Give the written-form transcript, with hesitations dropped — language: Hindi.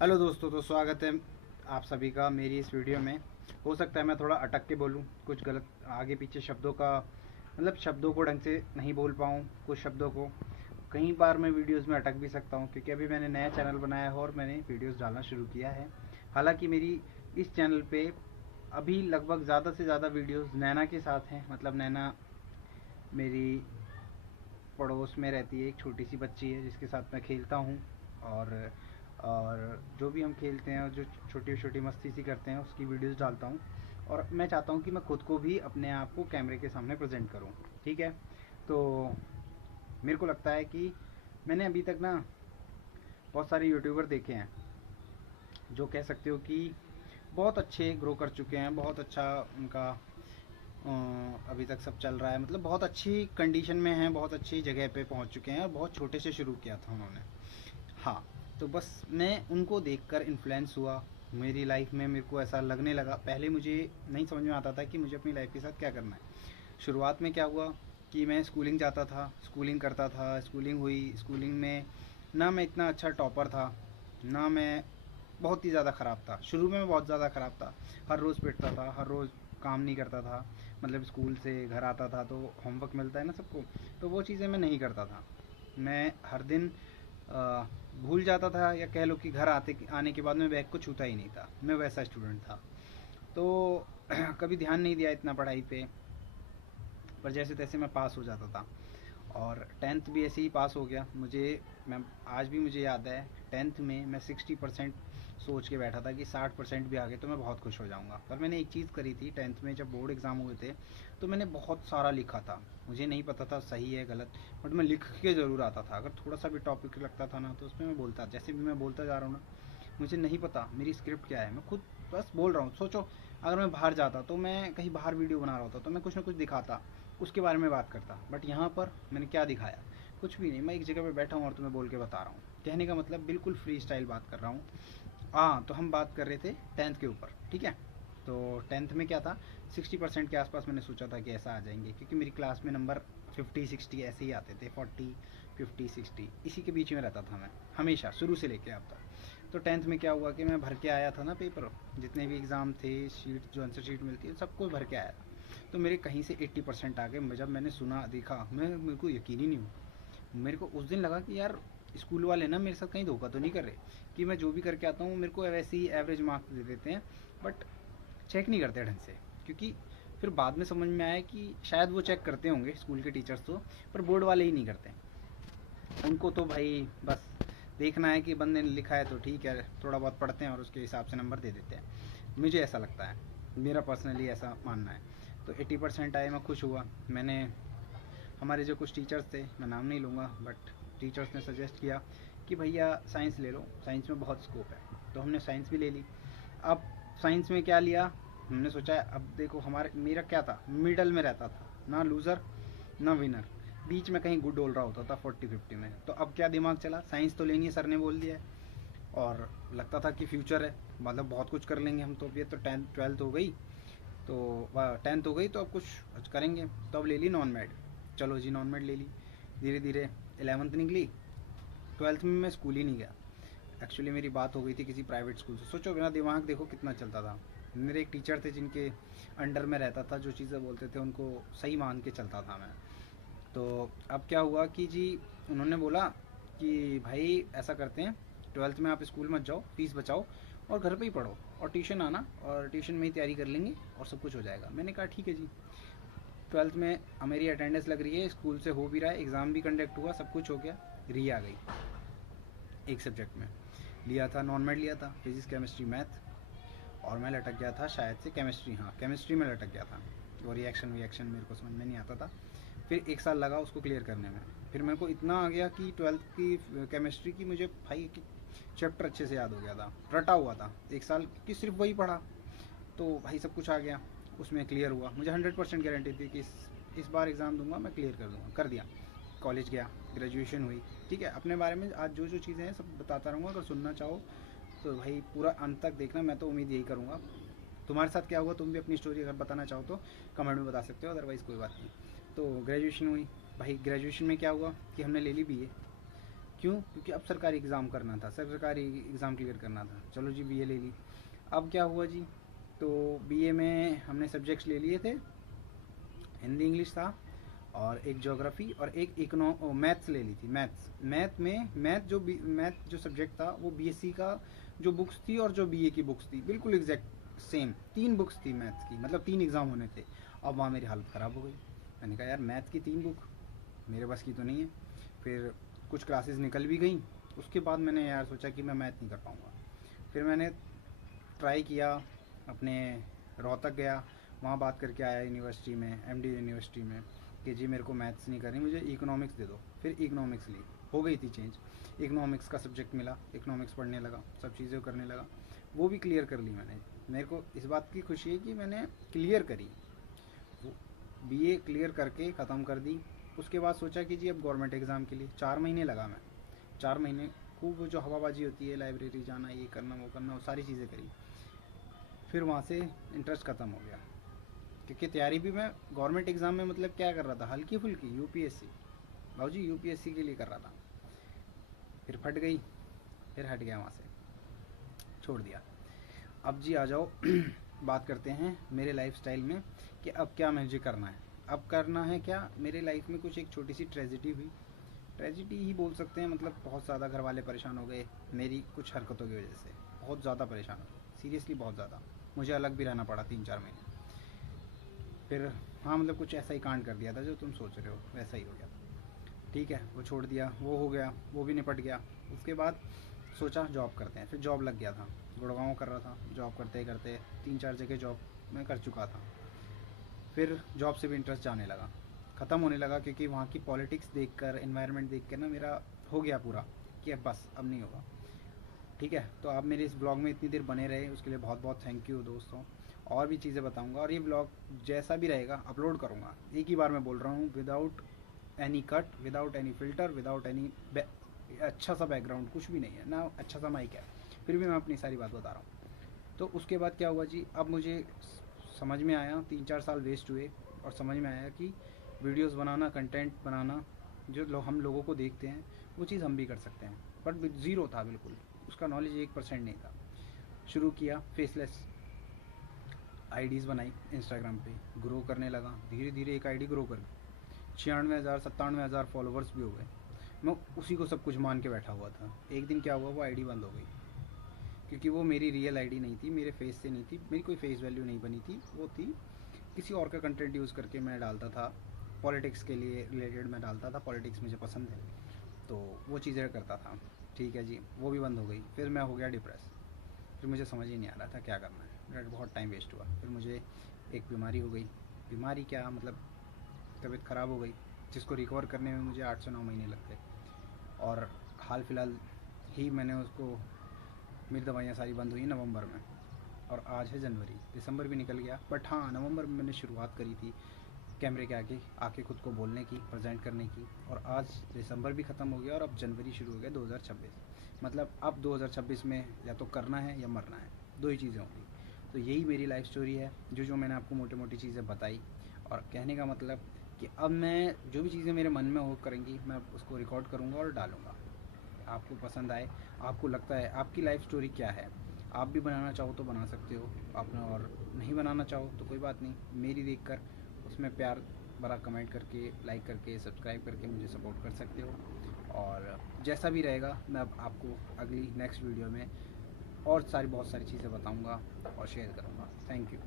हेलो दोस्तों, तो स्वागत है आप सभी का मेरी इस वीडियो में। हो सकता है मैं थोड़ा अटक के बोलूँ, कुछ गलत आगे पीछे शब्दों का मतलब शब्दों को ढंग से नहीं बोल पाऊँ, कुछ शब्दों को कई बार मैं वीडियोस में अटक भी सकता हूँ, क्योंकि अभी मैंने नया चैनल बनाया है और मैंने वीडियोस डालना शुरू किया है। हालांकि मेरी इस चैनल पे अभी लगभग ज़्यादा से ज़्यादा वीडियोस नैना के साथ हैं। मतलब नैना मेरी पड़ोस में रहती है, एक छोटी सी बच्ची है जिसके साथ मैं खेलता हूँ। और और जो भी हम खेलते हैं और जो छोटी छोटी मस्ती सी करते हैं उसकी वीडियोस डालता हूँ। और मैं चाहता हूँ कि मैं खुद को भी अपने आप को कैमरे के सामने प्रेजेंट करूँ। ठीक है। तो मेरे को लगता है कि मैंने अभी तक ना बहुत सारे यूट्यूबर देखे हैं जो कह सकते हो कि बहुत अच्छे ग्रो कर चुके हैं, बहुत अच्छा उनका अभी तक सब चल रहा है। मतलब बहुत अच्छी कंडीशन में हैं, बहुत अच्छी जगह पे पहुंच चुके हैं और बहुत छोटे से शुरू किया था उन्होंने। हाँ, तो बस मैं उनको देखकर इन्फ्लुएंस हुआ। मेरी लाइफ में मेरे को ऐसा लगने लगा, पहले मुझे नहीं समझ में आता था कि मुझे अपनी लाइफ के साथ क्या करना है। शुरुआत में क्या हुआ कि मैं स्कूलिंग जाता था, स्कूलिंग करता था, स्कूलिंग हुई। स्कूलिंग में ना मैं इतना अच्छा टॉपर था, ना मैं बहुत ही ज़्यादा ख़राब था। शुरू में मैं बहुत ज़्यादा ख़राब था, हर रोज़ पिटता था, हर रोज़ काम नहीं करता था। मतलब स्कूल से घर आता था तो होमवर्क मिलता है ना सबको, तो वो चीज़ें मैं नहीं करता था। मैं हर दिन भूल जाता था, या कह लो कि घर आते आने के बाद मैं बैग को छूता ही नहीं था। मैं वैसा स्टूडेंट था। तो कभी ध्यान नहीं दिया इतना पढ़ाई पे, पर जैसे तैसे मैं पास हो जाता था। और टेंथ भी ऐसे ही पास हो गया। मैं आज भी मुझे याद है, टेंथ में मैं 60% सोच के बैठा था कि 60% भी आ गए तो मैं बहुत खुश हो जाऊंगा। पर मैंने एक चीज़ करी थी टेंथ में, जब बोर्ड एग्ज़ाम हुए थे तो मैंने बहुत सारा लिखा था। मुझे नहीं पता था सही है गलत, बट मैं लिख के ज़रूर आता था। अगर थोड़ा सा भी टॉपिक लगता था ना तो उसमें मैं बोलता, जैसे भी मैं बोलता जा रहा हूँ ना, मुझे नहीं पता मेरी स्क्रिप्ट क्या है, मैं खुद बस बोल रहा हूँ। सोचो, अगर मैं बाहर जाता तो मैं कहीं बाहर वीडियो बना रहा होता तो मैं कुछ ना कुछ दिखाता, उसके बारे में बात करता। बट यहाँ पर मैंने क्या दिखाया? कुछ भी नहीं। मैं एक जगह पे बैठा हूँ और तुम्हें बोल के बता रहा हूँ। कहने का मतलब बिल्कुल फ्री स्टाइल बात कर रहा हूँ। हाँ, तो हम बात कर रहे थे टेंथ के ऊपर, ठीक है। तो टेंथ में क्या था, 60% के आसपास मैंने सोचा था कि ऐसा आ जाएंगे, क्योंकि मेरी क्लास में नंबर 50-60 ऐसे ही आते थे। 40, 50, 60 इसी के बीच में रहता था मैं, हमेशा शुरू से लेके अब तक। तो टेंथ में क्या हुआ कि मैं भर के आया था ना पेपर, जितने भी एग्ज़ाम थे, शीट जो आंसर शीट मिलती है सबको भर के आया था। तो मेरे कहीं से 80% आ गए। जब मैंने सुना देखा, मेरे को यकीन ही नहीं हुआ। मेरे को उस दिन लगा कि यार स्कूल वाले ना मेरे साथ कहीं धोखा तो नहीं कर रहे, कि मैं जो भी करके आता हूँ मेरे को वैसे ही एवरेज मार्क्स दे देते हैं। बट चेक नहीं करते ढंग से। क्योंकि फिर बाद में समझ में आया कि शायद वो चेक करते होंगे स्कूल के टीचर्स तो, पर बोर्ड वाले ही नहीं करते। उनको तो भाई बस देखना है कि बंदे ने लिखा है तो ठीक है, थोड़ा बहुत पढ़ते हैं और उसके हिसाब से नंबर दे देते हैं। मुझे ऐसा लगता है, मेरा पर्सनली ऐसा मानना है। तो 80% आए, मैं खुश हुआ। मैंने हमारे जो कुछ टीचर्स थे, मैं नाम नहीं लूँगा, बट टीचर्स ने सजेस्ट किया कि भैया साइंस ले लो, साइंस में बहुत स्कोप है। तो हमने साइंस भी ले ली। अब साइंस में क्या लिया, हमने सोचा अब देखो, हमारे मेरा क्या था, मिडल में रहता था, ना लूज़र ना विनर, बीच में कहीं गुड डोल रहा होता था 40-50 में। तो अब क्या दिमाग चला, साइंस तो लेनी है, सर ने बोल दिया है। और लगता था कि फ्यूचर है, मतलब बहुत कुछ कर लेंगे हम तो। अब ये तो 10th 12th हो गई, तो 10th हो गई तो अब कुछ करेंगे। तो अब ले ली नॉन मेड। चलो जी, नॉन मेड ले ली। धीरे धीरे 11th निकली। 12th में मैं स्कूल ही नहीं गया। एक्चुअली मेरी बात हो गई थी किसी प्राइवेट स्कूल से। सोचो मेरा दिमाग देखो कितना चलता था। मेरे एक टीचर थे जिनके अंडर में रहता था, जो चीज़ें बोलते थे उनको सही मान के चलता था मैं। तो अब क्या हुआ कि जी, उन्होंने बोला कि भाई ऐसा करते हैं, 12th में आप स्कूल मत जाओ, फीस बचाओ और घर पे ही पढ़ो, और ट्यूशन आना, और ट्यूशन में ही तैयारी कर लेंगे और सब कुछ हो जाएगा। मैंने कहा ठीक है जी। 12th में मेरी अटेंडेंस लग रही है, स्कूल से हो भी रहा है, एग्ज़ाम भी कंडक्ट हुआ, सब कुछ हो गया। री आ गई एक सब्जेक्ट में। लिया था नॉन मेड, लिया था फिजिक्स केमिस्ट्री मैथ, और मैं लटक गया था शायद से केमिस्ट्री, हाँ केमिस्ट्री में लटक गया था। वो रिएक्शन मेरे को समझ में नहीं आता था। फिर एक साल लगा उसको क्लियर करने में। फिर मेरे को इतना आ गया कि 12th की केमिस्ट्री की मुझे भाई कि चैप्टर अच्छे से याद हो गया था, रटा हुआ था एक साल की, सिर्फ वही पढ़ा। तो भाई सब कुछ आ गया, उसमें क्लियर हुआ। मुझे 100% गारंटी थी कि इस बार एग्ज़ाम दूंगा मैं, क्लियर कर दूंगा। कर दिया। कॉलेज गया, ग्रेजुएशन हुई। ठीक है, अपने बारे में आज जो जो चीज़ें हैं सब बताता रहूँगा, अगर सुनना चाहो तो भाई पूरा अंत तक देखना। मैं तो उम्मीद यही करूँगा। तुम्हारे साथ क्या हुआ, तुम भी अपनी स्टोरी अगर बताना चाहो तो कमेंट में बता सकते हो, अदरवाइज़ कोई बात नहीं। तो ग्रेजुएशन हुई। भाई ग्रेजुएशन में क्या हुआ कि हमने ले ली बीए। क्यों? क्योंकि अब सरकारी एग्ज़ाम करना था, सरकारी एग्ज़ाम क्लियर करना था। चलो जी बीए ले ली। अब क्या हुआ जी, तो बीए में हमने सब्जेक्ट्स ले लिए थे, हिंदी इंग्लिश था और एक ज्योग्राफी और एक इकोनो मैथ्स ले ली थी। मैथ जो सब्जेक्ट था वो बीएससी का जो बुक्स थी और जो बीए की बुक्स थी बिल्कुल एग्जैक्ट सेम, 3 बुक्स थी मैथ्स की, मतलब 3 एग्ज़ाम होने थे। अब वहाँ मेरी हालत ख़राब हो गई। मैंने कहा यार मैथ्स की 3 बुक मेरे बस की तो नहीं है। फिर कुछ क्लासेस निकल भी गई। उसके बाद मैंने यार सोचा कि मैं मैथ नहीं कर पाऊँगा। फिर मैंने ट्राई किया, अपने रोहतक गया, वहाँ बात करके आया यूनिवर्सिटी में, एमडी यूनिवर्सिटी में, कि जी मेरे को मैथ्स नहीं करनी, मुझे इकोनॉमिक्स दे दो। फिर इकोनॉमिक्स ली, हो गई थी चेंज। इकोनॉमिक्स का सब्जेक्ट मिला, इकोनॉमिक्स पढ़ने लगा, सब चीज़ें करने लगा, वो भी क्लियर कर ली मैंने। मेरे को इस बात की खुशी है कि मैंने क्लियर करी, बीए क्लियर करके ख़त्म कर दी। उसके बाद सोचा कि जी अब गवर्नमेंट एग्ज़ाम के लिए 4 महीने लगा मैं, 4 महीने खूब जो हवाबाजी होती है, लाइब्रेरी जाना, ये करना वो करना, वो सारी चीज़ें करी। फिर वहाँ से इंटरेस्ट ख़त्म हो गया, क्योंकि तैयारी भी मैं गवर्नमेंट एग्ज़ाम में मतलब क्या कर रहा था, हल्की फुल्की यूपीएससी, भाजी यूपीएससी के लिए कर रहा था। फिर फट गई, फिर हट गया वहाँ से, छोड़ दिया। अब जी आ जाओ बात करते हैं मेरे लाइफस्टाइल में कि अब क्या मुझे करना है। अब करना है क्या, मेरे लाइफ में कुछ एक छोटी सी ट्रेजिडी हुई, ट्रेजिडी ही बोल सकते हैं, मतलब बहुत ज़्यादा घर वाले परेशान हो गए मेरी कुछ हरकतों की वजह से, बहुत ज़्यादा परेशान हो गए, सीरियसली बहुत ज़्यादा। मुझे अलग भी रहना पड़ा 3-4 महीने। फिर हाँ मतलब कुछ ऐसा ही कांड कर दिया था जो तुम सोच रहे हो, वैसा ही हो गया था। ठीक है, वो छोड़ दिया, वो हो गया, वो भी निपट गया। उसके बाद सोचा जॉब करते हैं, फिर जॉब लग गया था, गुड़गांव कर रहा था। जॉब करते करते 3-4 जगह जॉब मैं कर चुका था। फिर जॉब से भी इंटरेस्ट जाने लगा, ख़त्म होने लगा, क्योंकि वहाँ की पॉलिटिक्स देखकर, एनवायरनमेंट देख कर ना मेरा हो गया पूरा कि अब बस अब नहीं होगा। ठीक है, तो आप मेरे इस ब्लॉग में इतनी देर बने रहे, उसके लिए बहुत बहुत थैंक यू दोस्तों। और भी चीज़ें बताऊंगा, और ये ब्लॉग जैसा भी रहेगा अपलोड करूँगा, एक ही बार मैं बोल रहा हूँ, without any cut, without any filter, without any अच्छा सा बैकग्राउंड, कुछ भी नहीं है ना, अच्छा सा माइक है, फिर भी मैं अपनी सारी बात बता रहा हूँ। तो उसके बाद क्या हुआ जी, अब मुझे समझ में आया, 3-4 साल वेस्ट हुए और समझ में आया कि वीडियोस बनाना, कंटेंट बनाना, जो हम लोगों को देखते हैं वो चीज़ हम भी कर सकते हैं। बट ज़ीरो था बिल्कुल, उसका नॉलेज 1% नहीं था। शुरू किया, फेसलेस आईडीज़ बनाई इंस्टाग्राम पे, ग्रो करने लगा, धीरे धीरे एक आईडी ग्रो कर गई, 96,000 97,000 फॉलोवर्स भी हो गए। मैं उसी को सब कुछ मान के बैठा हुआ था। एक दिन क्या हुआ, वो आईडी बंद हो गई, क्योंकि वो मेरी रियल आईडी नहीं थी, मेरे फेस से नहीं थी, मेरी कोई फेस वैल्यू नहीं बनी थी, वो थी किसी और का कंटेंट यूज़ करके मैं डालता था, पॉलिटिक्स के लिए रिलेटेड मैं डालता था, पॉलिटिक्स मुझे पसंद है तो वो चीज़ें करता था। ठीक है जी, वो भी बंद हो गई। फिर मैं हो गया डिप्रेस, फिर मुझे समझ ही नहीं आ रहा था क्या करना है, मेरा बहुत टाइम वेस्ट हुआ। फिर मुझे एक बीमारी हो गई, बीमारी क्या मतलब तबीयत ख़राब हो गई, जिसको रिकवर करने में मुझे 8 से 9 महीने लग गए। और हाल फिलहाल ही मैंने उसको, मेरी दवाइयाँ सारी बंद हुई नवंबर में, और आज है जनवरी, दिसंबर भी निकल गया। बट हाँ, नवंबर में मैंने शुरुआत करी थी कैमरे के आगे आके खुद को बोलने की, प्रेजेंट करने की, और आज दिसंबर भी ख़त्म हो गया और अब जनवरी शुरू हो गया 2026। मतलब अब 2026 में या तो करना है या मरना है, दो ही चीज़ें होंगी। तो यही मेरी लाइफ स्टोरी है, जो मैंने आपको मोटी मोटी चीज़ें बताई। और कहने का मतलब कि अब मैं जो भी चीज़ें मेरे मन में हो करेंगी, मैं उसको रिकॉर्ड करूँगा और डालूँगा। आपको पसंद आए, आपको लगता है आपकी लाइफ स्टोरी क्या है, आप भी बनाना चाहो तो बना सकते हो आपने, और नहीं बनाना चाहो तो कोई बात नहीं, मेरी देखकर उसमें प्यार भरा कमेंट करके, लाइक करके, सब्सक्राइब करके मुझे सपोर्ट कर सकते हो। और जैसा भी रहेगा मैं अब आपको अगली नेक्स्ट वीडियो में और बहुत सारी चीज़ें बताऊंगा और शेयर करूंगा। Thank you.